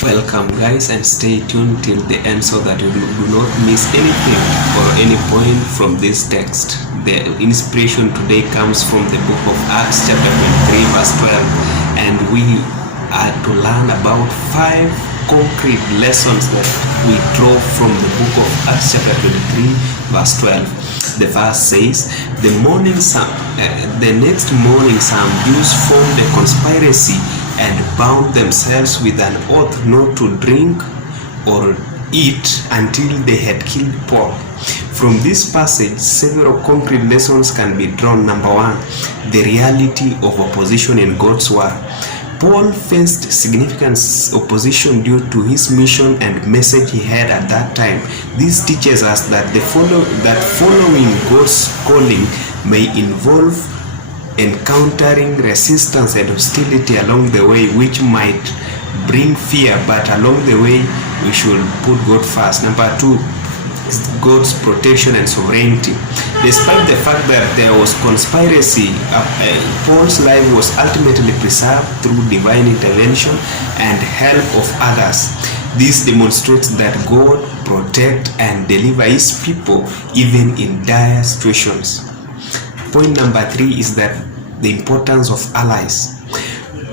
Welcome guys, and stay tuned till the end so that you do not miss anything or any point from this text. The inspiration today comes from the book of Acts chapter 23 verse 12, and we are to learn about 5 concrete lessons that we draw from the book of Acts chapter 23 verse 12. The verse says, the next morning some Jews formed a conspiracy and bound themselves with an oath not to drink or eat until they had killed Paul. From this passage, several concrete lessons can be drawn. Number 1, the reality of opposition in God's word. Paul faced significant opposition due to his mission and message he had at that time. This teaches us that following God's calling may involve encountering resistance and hostility along the way, which might bring fear, but along the way we should put God first. Number 2 is God's protection and sovereignty. Despite the fact that there was conspiracy, Paul's life was ultimately preserved through divine intervention and help of others. This demonstrates that God protects and delivers his people even in dire situations. Point number 3 is that the importance of allies.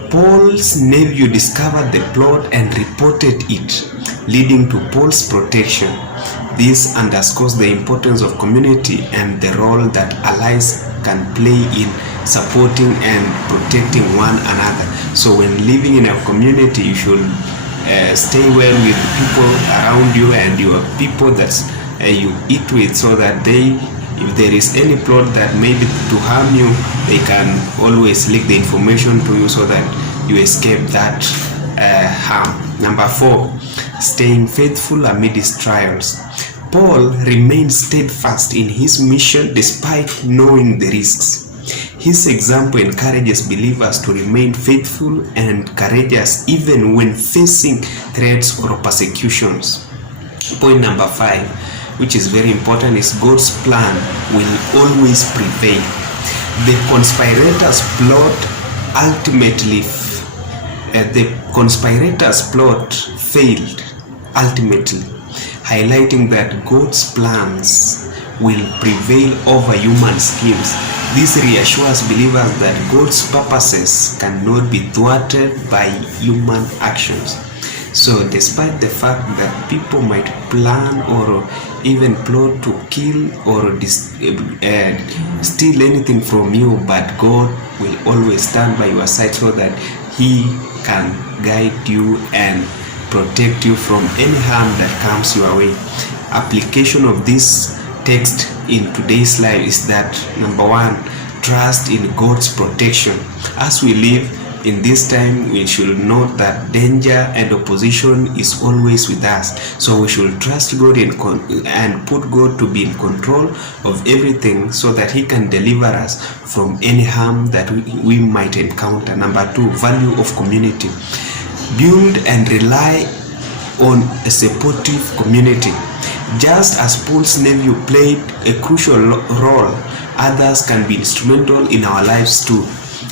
Paul's nephew discovered the plot and reported it, leading to Paul's protection. This underscores the importance of community and the role that allies can play in supporting and protecting one another. So when living in a community, you should stay well with people around you and your people that you eat with, so that if there is any plot that may be to harm you, they can always leak the information to you so that you escape that harm. Number 4, staying faithful amidst trials. Paul remained steadfast in his mission despite knowing the risks. His example encourages believers to remain faithful and courageous even when facing threats or persecutions. Point number 5, which is very important, is God's plan will always prevail. The conspirators' plot failed ultimately, highlighting that God's plans will prevail over human schemes. This reassures believers that God's purposes cannot be thwarted by human actions. So despite the fact that people might plan or even plot to kill or steal anything from you, but God will always stand by your side so that he can guide you and protect you from any harm that comes your way. Application of this text in today's life is that, number 1, trust in God's protection. As we live in this time, we should note that danger and opposition is always with us. So we should trust God and put God to be in control of everything so that he can deliver us from any harm that we might encounter. Number 2, value of community. Build and rely on a supportive community. Just as Paul's nephew played a crucial role, others can be instrumental in our lives too.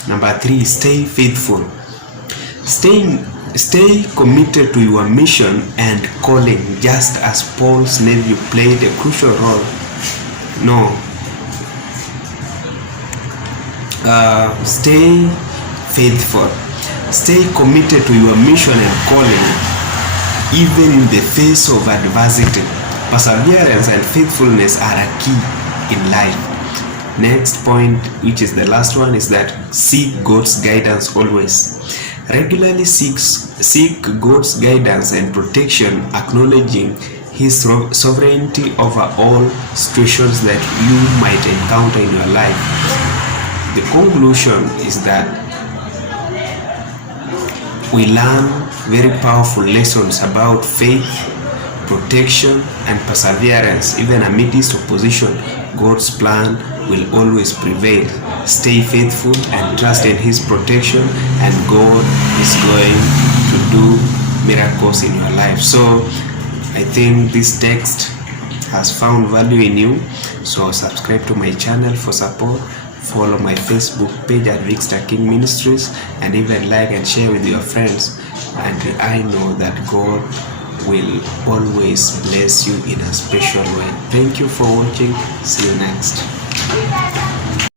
Number 3, stay faithful. Stay committed to your mission and calling, just as Paul's nephew played a crucial role. Stay faithful. Stay committed to your mission and calling, even in the face of adversity. Perseverance and faithfulness are a key in life. Next point, which is the last one, is that seek God's guidance always. Regularly seek God's guidance and protection, acknowledging his sovereignty over all situations that you might encounter in your life. The conclusion is that we learn very powerful lessons about faith, protection, and perseverance. Even amidst opposition, God's plan will always prevail. Stay faithful and trust in his protection, and God is going to do miracles in your life. So I think this text has found value in you. So subscribe to my channel for support. Follow my Facebook page at Victor King Ministries, and even like and share with your friends. and I know that God will always bless you in a special way. Thank you for watching. See you next.